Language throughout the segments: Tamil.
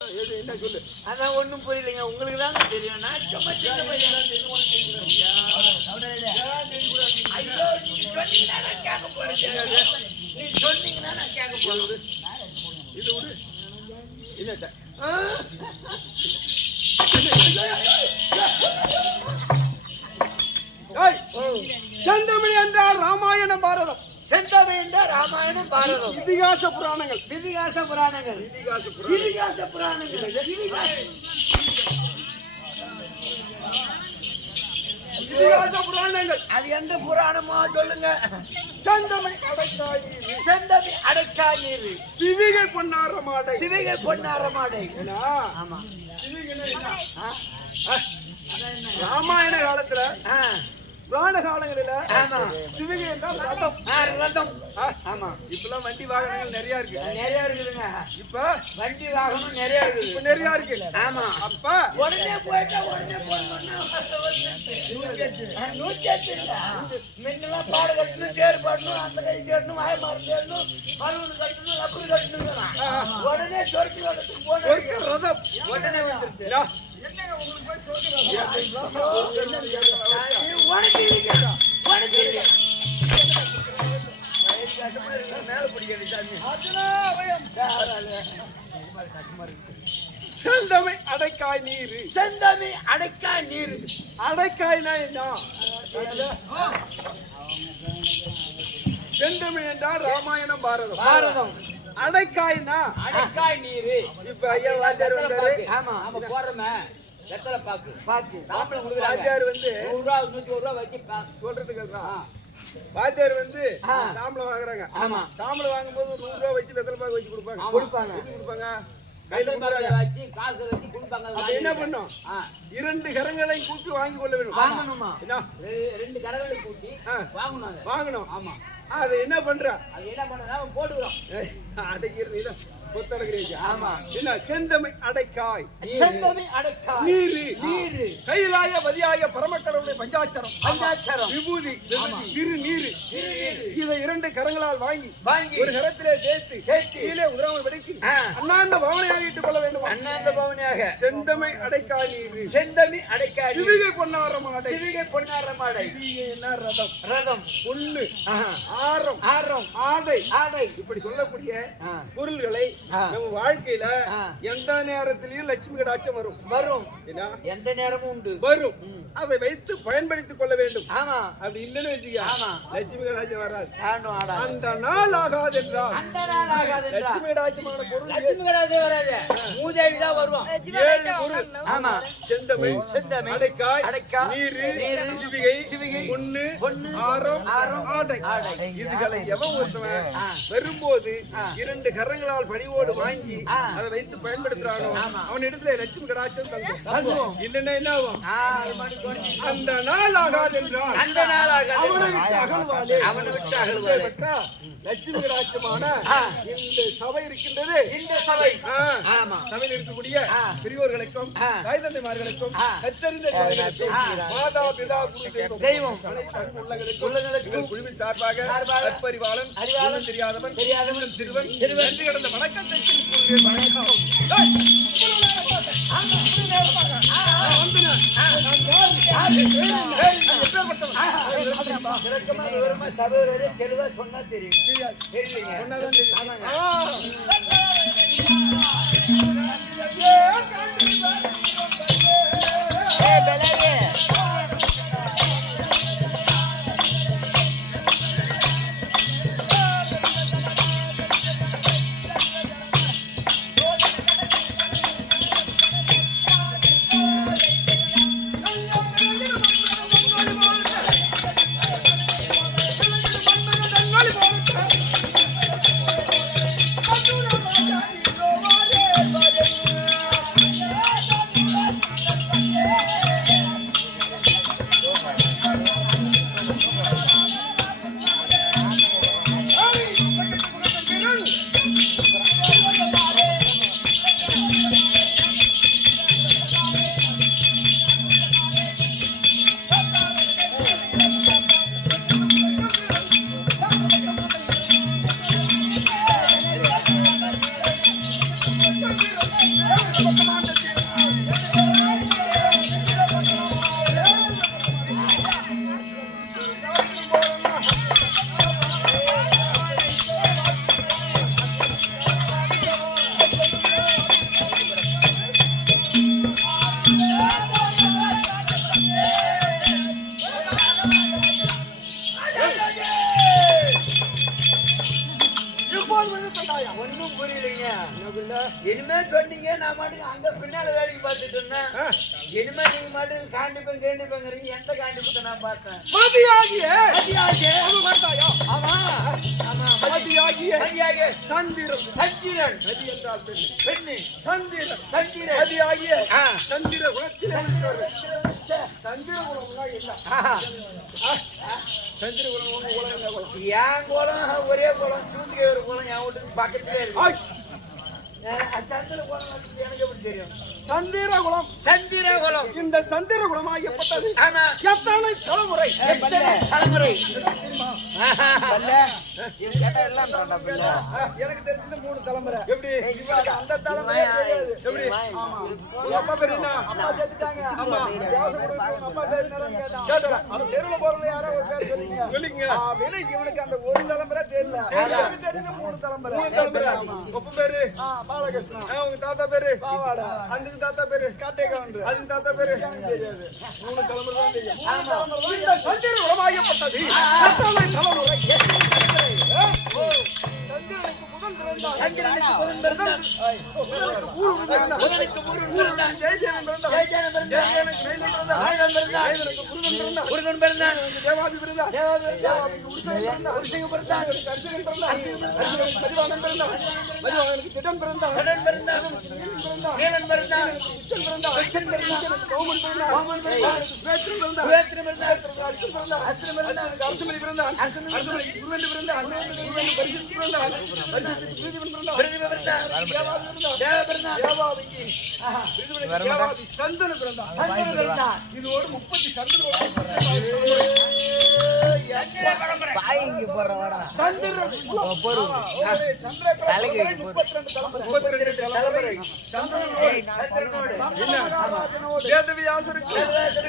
என்ன சொல்லு? அதான் ஒண்ணும் புரியலைங்க. உங்களுக்கு தாங்க தெரியும். நான் சும்மா சின்ன பையன் தான் தெரியும். ஐயோ, நீ சொன்னீங்கன்னா நான் கேட்க போறேன். நீ சொன்னீங்கன்னா நான் கேட்க போறேன். இது விடு. என்ன சார்? செந்தமிழ் என்றால் ராமாயணம் பாரதம். செந்தமிழ் என்றால் ராமாயணம் பாரதம். இதிகாச புராணங்கள். இதிகாச புராணங்கள். இதிகாச புராணங்கள். இதிகாச புராணங்கள். அது எந்த புராணமோ சொல்லுங்க. செந்தமிழ் அடைக்காய். செந்தமிழ் அடைக்காய். சிவிகை பொன்னார மாடை. சிவிகை பொன்னார மாடை. ஆமா. ராமாயண காலத்துல புராண காலங்களில சிவிகை என்றால் ரதம். ரதம். ஆமா. இப்பெல்லாம் வண்டி வாகனங்கள் நிறைய இருக்கு. நிறைய இருக்குதுங்க. இப்ப வண்டி வாகனம் நிறைய இருக்குது. இப்ப நிறைய இருக்கு. ஆமா. அப்ப உடனே போயிட்டா உடனே போனா 108 மின்னலாம் பாடு கட்டணும், தேர் பாடணும், அந்த கை தேடணும், வாய மாறு தேடணும், பலூன் கட்டணும், அப்படி கட்டணும். உடனே சொர்க்கி வரத்துக்கு போன ரதம் உடனே வந்துருச்சு. என்னங்க உங்களுக்கு போய் சொல்லுங்க. செந்தமை அடைக்காய் நீர். செந்தமை அடைக்காய் நீர். அடைக்காய்னா என்ன? செந்தமிழ் என்றால் ராமாயணம் பாரதம். பாரதம். அடைக்காய்னா அடைக்காய் நீர். இப்ப ஐயா வாத்தியார் வந்தாரு. ஆமா, நம்ம போறோமே வெத்தலை பாக்கு பாக்கு சாப்பிட வாத்தியார் வந்து 100 ரூபா 101 ரூபா வச்சு சொல்றதுக்கு வாத்தியார் வந்து தாம்பளம் வாங்குறாங்க. ஆமா. தாம்பளம் வாங்கும்போது 100 ரூபா வச்சு வெத்தலை பாக்கு வச்சு கொடுப்பாங்க. கொடுப்பாங்க. கையில வச்சு காசு வச்சு கொடுப்பாங்க. என்ன பண்ணும்? 2 கரங்களை கூட்டி வாங்கி கொள்ள வேண்டும். வாங்கணுமா? 2 கரங்களை கூட்டி வாங்கணும். ஆமா. அது என்ன பண்ற? அது என்ன பண்றா போடுறோம். அடைக்கிறது கொத்தடக்கிறீங்க. ஆமா. என்ன? செந்தமை அடைக்காய். செந்தமை அடைக்காய். நீர். கைலாய பதியாய பரமக்கடவுளை பஞ்சாட்சரம் விபூதி திருநீர். இதை 2 கரங்களால் வாங்கி ஒரு கரத்திலே சேர்த்து கீழே உதராமல் வெடித்து அண்ணாந்த பவனையாக இட்டுக் கொள்ள வேண்டும். அண்ணாந்த பவனையாக. செந்தமை அடைக்காய் நீர். செந்தமை அடைக்காய். சிவிகை பொன்னார மாடை. சிவிகை பொன்னார மாடை. என்ன? ரதம். ரதம். பொன்னு. ஆரம். ஆடை. இப்படி சொல்லக்கூடிய பொருள்களை நம்ம வாழ்க்கையில எந்த நேரத்திலையும் லட்சுமி கடாட்சம் வரும். எந்த நேரமும் உண்டு வரும். அதை வைத்து பயன்படுத்திக் கொள்ள வேண்டும். ஆமா. அப்படி இல்லைன்னு வச்சுக்க லட்சுமி கடாட்சம் வராது. அந்த நாள் ஆகாது என்றால் லட்சுமி கடாட்சமான பொருள் வராது. மூதேவி தான் வருவோம். 7 பொருள். ஆமா. செந்தமை அடைக்காய் நீர் சிவிகை பொன்னு ஆரம் ஆடை. இதுகளை எவன் ஒருத்தவன் வரும்போது 2 கரங்களால் பணிவோடு வாங்கி அதை வைத்து பயன்படுத்துறானோ அவன் இடத்துல லட்சுமி கடாட்சம் தங்கும். இல்லைன்னா என்ன ஆகும்? அந்த நாள் ஆகாது என்றால் அவனை விட்டு அகழ்வாளே. லட்சுமி கடாட்சமான இந்த சபை இருக்கின்றது. இந்த சபையில் இருக்கக்கூடிய பெரியோர்களுக்கும் தாய் தந்தைமார்களுக்கும் கற்றறிந்த மாதா பிதா குரு தெய்வம் அனைத்து உள்ளங்களுக்கும் குழுவின் சார்பாக பரிவாளன் தெரியாதவன் சிறுவன் நன்றி கடந்த வணக்கத்தை தெளிவா சொன்னா தெரியும். Bye. சொன்னீங்க நான் மாட்டுக்கு அங்க பின்னால வேலைக்கு பார்த்துட்டு இருந்தேன். இனிமே நீங்க மாட்டுக்கு காண்டிப்பேங்கிறீங்க. எந்த காண்டிப்பத்தை நான் பார்த்தேன்? மதியாகிய அது பார்த்தாயோ? ஆமா ஆமா. மதியாகிய சந்திரன் சந்திரன் நதி என்றால் பெண்ணு. பெண்ணு சந்திரன் சந்திரன் மதியாகிய சந்திர குலத்திலே சந்திர குலம்னா இல்ல. சந்திர குலம் உங்க குலம் என்ன குலம்? என் குளம் ஒரே குளம், சூத்திகை ஒரு குளம் என் வீட்டுக்கு பக்கத்துலயே இருக்கு. சந்திர குளம் எனக்கு எப்படி தெரியும்? சந்திர குலம் சந்திர குளம். இந்த சந்திர குலமாகப்பட்டது ஆமா. எத்தனை தலைமுறை தலைமுறை எனக்கு தெரிஞ்சது 3 தலைமுறை. எப்படி அந்த தலைமுறை எப்படி? ஆமா. உங்க அப்பா பேர் என்ன? அப்பா சேர்த்துட்டாங்க. ஆமா. வியாச கொடுத்து அப்பா சேர்த்துறாங்க கேட்டா. அந்த தெருவுல போறவங்க யாரோ ஒரு பேர் சொல்லுங்க. அப்படியே இவனுக்கு அந்த ஒரு தலைமுறை தெரியல. எனக்கு தெரிஞ்சது 3 தலைமுறை. 3 தலைமுறை. அப்பா பேரு பாலகிருஷ்ணன். உங்க தாத்தா பேரு பாவாடா. அந்த தாத்தா பேரு காட்டேகவுண்டர். அதுக்கு தாத்தா பேரு தெரியாது. 3 தலைமுறை தான் தெரியும். இந்த சந்திர குலமாகப்பட்டது எத்தனை தலைமுறை? சந்திரனுக்கு முதல் பிறந்தார். சந்திரனுக்கு முதல் பிறந்தார். புதனுக்கு பூர்வன் பிறந்தார். ஜெயசேனன் பிறந்தார். ஜெயசேனன் பிறந்தார். ஜெயசேனனுக்கு நைலன் பிறந்தார். நைலன் பிறந்தார். நைலனுக்கு முருகன் பிறந்தார். முருகன் பிறந்தார். தேவாதி பிறந்தார். தேவாதிக்கு உருசகன் பிறந்தார். உருசகன் பிறந்தார். அர்ஜுனன் பிறந்தார். அர்ஜுனனுக்கு மதிவாணன் பிறந்தார். மதிவாணனுக்கு திடன் பிறந்தார். திடன் பிறந்தார். நீலன் பிறந்தார். உச்சன் பிறந்தார். உச்சன் பிறந்தார். கௌமன் பிறந்தார். கௌமன் பிறந்தார். சுவேத்திரன் பிறந்தார். சுவேத்திரன் பிறந்தார். அர்ஜுன் பிறந்தார். அர்ஜுனன் பிறந்தார். அரசுமணி பிறந்தார். அரசுமணிக்கு குருவன் பிறந்தார். குருவன் பரிசுத்து பிறந்தார். பரிசுத்துக்கு பிரதிபன் பிறந்தார். பிரதிபன் பிறந்தார். தேவாதி பிறந்தார். தேவ பிறந்தார். தேவாதிக்கு பிரதிபனுக்கு தேவாதி சந்தனு பிறந்தார். சந்திரன் பிறந்தார். இதோடு 30 சந்திரன் பாயிங்க போறவடா சந்திரன் குலம். பொறு சந்திரன் தலைக்கு 32 தலைமுறை. 32 தலைமுறை. சந்திரனோடு வேதவியாசருக்கு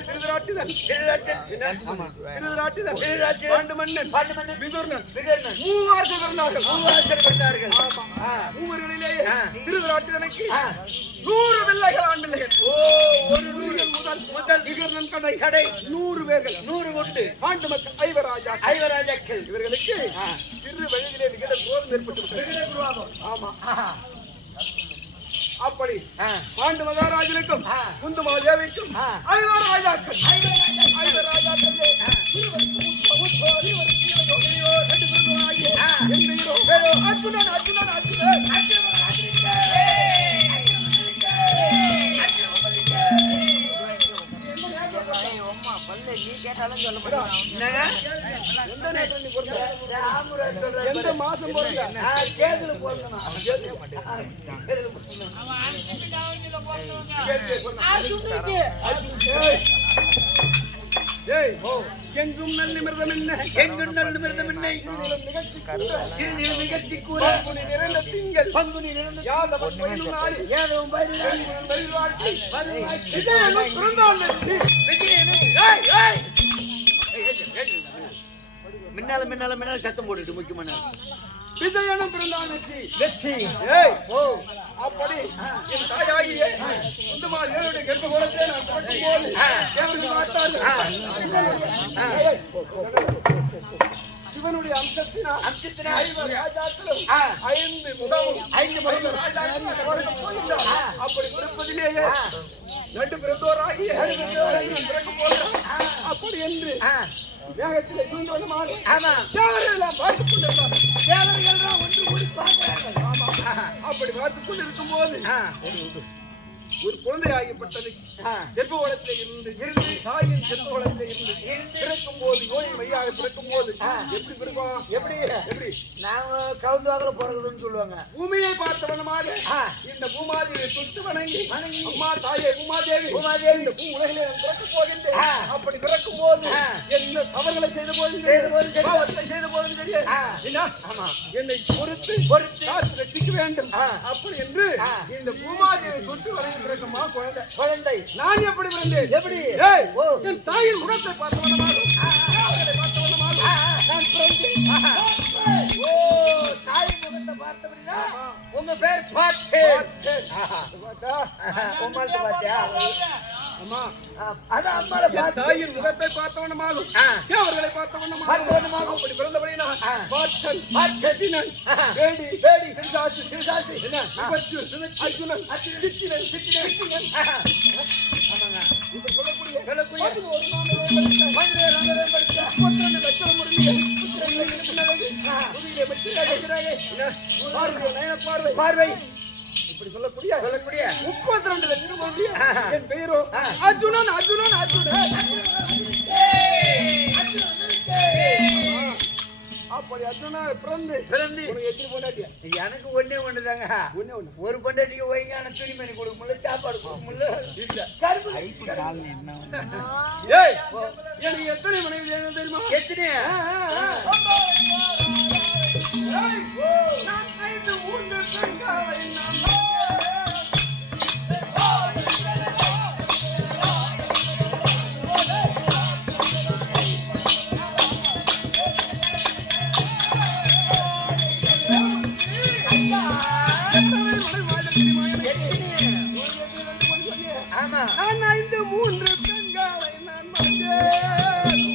திருதராட்டிதன். திருதராட்டிதன். பாண்டு மன்னன். விதுரன். மூவாசர் பிறந்தார்கள். மூவர்களிலேயே திருதராட்டிதனுக்கு 100 பிள்ளைகள், ஆண் பிள்ளைகள். ஒரு நூறில் முதல் விகர்ணன் கடை 100 பேர்கள். 100 உண்டு. பாண்டு மக்கள் ஐவராஜாக்கள். இவர்களுக்கு சிறு வயதிலே விகட குரோதம் ஏற்பட்டு. ஆமா. அப்படி பாண்டு மகாராஜனுக்கும் குந்து மகாதேவிக்கும் ஐவராஜாக்கள். அர்ஜுனன் அர்ஜுனன் அர்ஜுனன் நீ கேட்டாலும் சொல்ல மாட்டேன் எந்த மாசம் போறீங்க? கேதுல போடணும். எங்கும் நல்ல மிருதம் என்ன? எங்கும் நல்ல மிருதம் என்ன? நிகழ்ச்சி கூற நிறைந்த திங்கள் பங்குனி நிறைந்த யாதவன் பயிலும் நாடு. யாதவன் பயிலும் நாடு. மகிழ்வாழ்க்கை. விஜயனும் பிறந்தான் வெற்றி. மின்னால சத்தம் போட்டுட்டு முக்கியமான விஜயனும் பிறந்தான் வெற்றி. வெற்றி. அப்படி என் தாயாகிய குந்துமா தேவனுடைய கர்ப்பகோலத்தை நான் பார்க்கும்போது தேவனுக்கு பார்த்தார்கள். சிவனுடைய அம்சத்தினால் 5 ராஜாக்களும் 5 முதல் ராஜாக்கள் போகிறார். அப்படி பிறப்பதிலேயே நடு பிறந்தோராகிய பிறக்கும் போது அப்படி என்று வேகத்திலே சூழ்ந்தவனமாக தேவர்கள் எல்லாம் பார்த்துக் கொண்டிருந்தார்கள். தேவர்கள் தான் ஒன்று கூடி பார்க்கிறார்கள். அப்படி பார்த்துக் கொண்டிருக்கும் போது ஒரு குழந்தை ஆகியப்பட்டது. கர்ப்பவளத்திலே இருந்து தாயின் கர்ப்பவளத்திலே இருந்து பிறக்கும் போது நோயின் வழியாக பிறக்கும் போது எப்படி பிறக்கும்? எப்படி நாங்க கவுந்துவாக்கல பிறகுதுன்னு சொல்லுவாங்க. பூமியை பார்த்தவனமாக இந்த பூமாதேவியை தொட்டு வணங்கி அம்மா தாயே பூமாதேவி இந்த பூ உலகிலே நான் பிறக்கப் போகின்றேன். அப்படி பிறக்கும் போது என்ன தவறுகளை செய்த போது பாவத்தை செய்த போது தெரியாது. என்னை பொறுத்து காத்து ரட்சிக்க வேண்டும். அப்படி என்று இந்த பூமாதேவியை தொட்டு வணங்கி பிறக்குமா குழந்தை. நான் எப்படி பிறந்தேன்? எப்படி? என் தாயின் முகத்தை பார்த்தவனமாக நான் பிறந்தேன். தாய் முகத்தை பார்த்தபடினா உங்க பேர் பாட்டு. உமாள்கிட்ட பாத்தியா? அம்மா அதான் அம்மாவை என் பார்த்து தாயின் முகத்தை பார்த்த வண்ணமாகும் அவர்களை பார்த்த வண்ணமாகும் அப்படி பிறந்தபடினா பார்த்தன் கட்டினன் வேடி சிறுசாசி என்ன விபத்து அர்ஜுனன் சித்திரன் ஆமாங்க இப்ப சொல்லக்கூடிய 11 லட்சம் முடிஞ்சு பார்வை இப்படி சொல்லக்கூடிய 32 லட்சம் முடிஞ்சு என் பெயரோ அர்ஜுனன் அப்படி அர்ஜுனா பிறந்து உனக்கு எத்தனை பொண்டாட்டியா? எனக்கு ஒண்ணுதாங்க ஒரு பொண்டாட்டிக்கு ஒய்யான துணிமணி கொடுக்க முடியல சாப்பாடு கொடுக்க முடியல இல்ல ஏய் எனக்கு எத்தனை மனைவி தெரியுமா? எத்தனை நான் 5 3 பெண்களை நான் ஆமா நான் 5 3 பெண்களை நான் மறந்தேன்.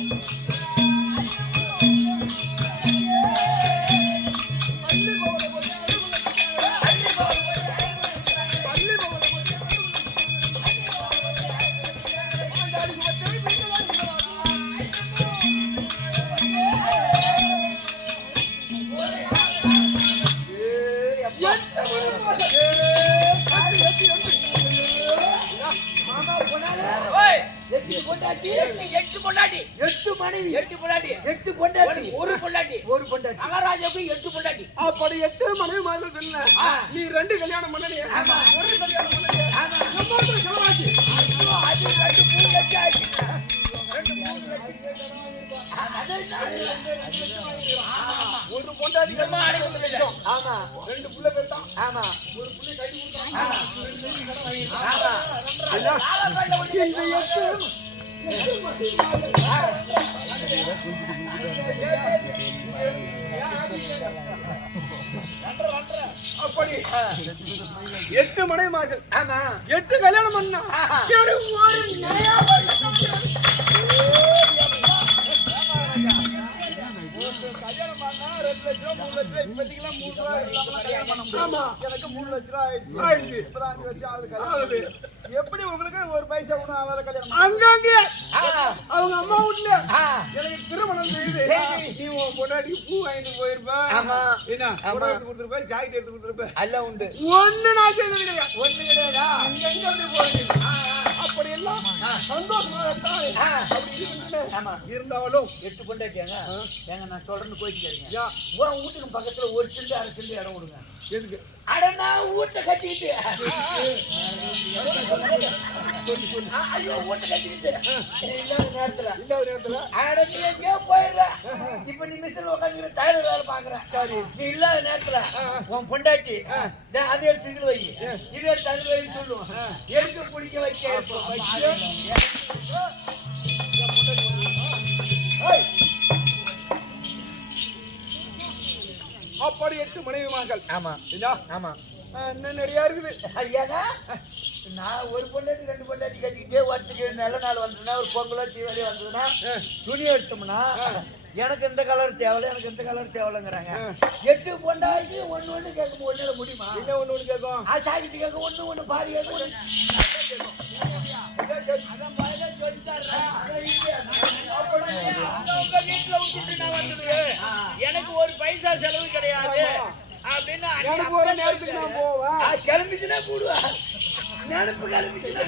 அப்படி 8 மனைவி மாதிரி இல்ல நீ 2 கல்யாணம் பண்ணலையே ஒரு கல்யாணம் பண்ணலையே நம்ம செலவாச்சு ஒரு பொண்டாட்டி ஆமா 2 புள்ள பெற்றான் ஆமா ஒரு புள்ள கட்டி கொடுத்தான் அப்படி 8 மனைவிமார்கள் ஆமா 8 கல்யாணம் பண்ணா எனக்கு ஒரு நயா கல்யாணம் பண்ணா 2 லட்சம் 3 லட்சம் இப்போதைக்கெல்லாம் 3 ரூபாய் ஆமா எனக்கு 3 லட்சம் ஆயிடுச்சு இப்ப 5 வருஷம் ஆகுது எப்படி உங்களுக்கு ஒரு பைசா கூட ஆகாத கல்யாணம் அங்கங்க அவங்க அம்மா வீட்ல எனக்கு திருமணம் செய்து நீ உன் பொண்டாட்டி பூ வாங்கிட்டு போயிருப்ப என்ன எடுத்து கொடுத்துருப்ப ஜாக்கெட் எடுத்து கொடுத்துருப்ப எல்லாம் உண்டு ஒண்ணு நான் செய்தது கிடையாது ஒண்ணு கிடையாதா எங்க வந்து போறீங்க அப்படி எல்லாம் சந்தோஷமா ஆமா இருந்தாலும் 8 பொண்டாட்டியாங்க ஏங்க நான் சொல்றேன்னு கோச்சிக்காதீங்க உன் வீட்டுக்கு பக்கத்துல ஒரு சில்லு அரை சில்லு இடம் கொடுங்க எதுக்கு அட நான் வீட்டை கட்டிக்கிட்டு ஐயோ வீட்டை கட்டிக்கிட்டு இல்லாத நேரத்துல அட நீ எங்கேயோ போயிடுற இப்ப நீ மிஷின் உட்காந்து டயர் வேலை பாக்குறேன் நீ இல்லாத நேரத்துல உன் பொண்டாட்டி அதை எடுத்து இதுல வை இது எடுத்து அதுல வைன்னு சொல்லுவோம் எடுக்க குடிக்க வைக்க அப்படி 8 மனைவிமார்கள் ஆமா ஆமா இன்னும் நிறைய இருக்குது ஐயாங்க நான் ஒரு பொண்டாட்டி 2 பொண்டாட்டி கட்டிக்கிட்டே வரத்துக்கு நல்ல நாள் வந்ததுன்னா ஒரு பொங்கலோ தீபாவளி வந்ததுன்னா துணி எடுத்தோம்னா எனக்கு இந்த கலர் தேவையில்ல எனக்கு இந்த கலர் தேவையில்லைங்கிறாங்க 8 பொண்டாட்டி ஒண்ணு கேட்கும் ஒண்ணுல முடியுமா என்ன ஒண்ணு கேட்கும் சாக்கிட்டு கேட்க ஒண்ணு பாடி கேட்க எனக்கு ஒரு பைசா செலவு கிடையாது அப்படின்னு கிளம்பிச்சுன்னா கூடுவா நினைப்பு கிளம்பிச்சுன்னா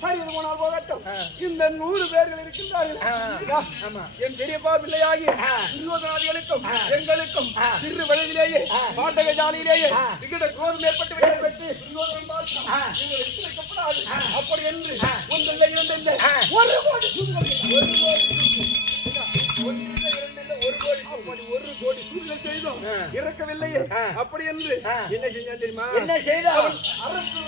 சரி இது போனால் போகட்டும் இந்த 100 பேர்கள் இருக்கின்றார்கள் என் பெரியப்பா பிள்ளையாகி இருபதாதிகளுக்கும் எங்களுக்கும் சிறு வயதிலேயே பாட்டக ஜாலியிலேயே விகட குரோதம் ஏற்பட்டு அப்படி என்று ஒன்றில்லை இரண்டில்லை 1 கோடி ஒரு கோடி சூழ்நிலை செய்தோம் இறக்கவில்லையே அப்படி என்று என்ன செஞ்சான் தெரியுமா என்ன செய்தான் அரசு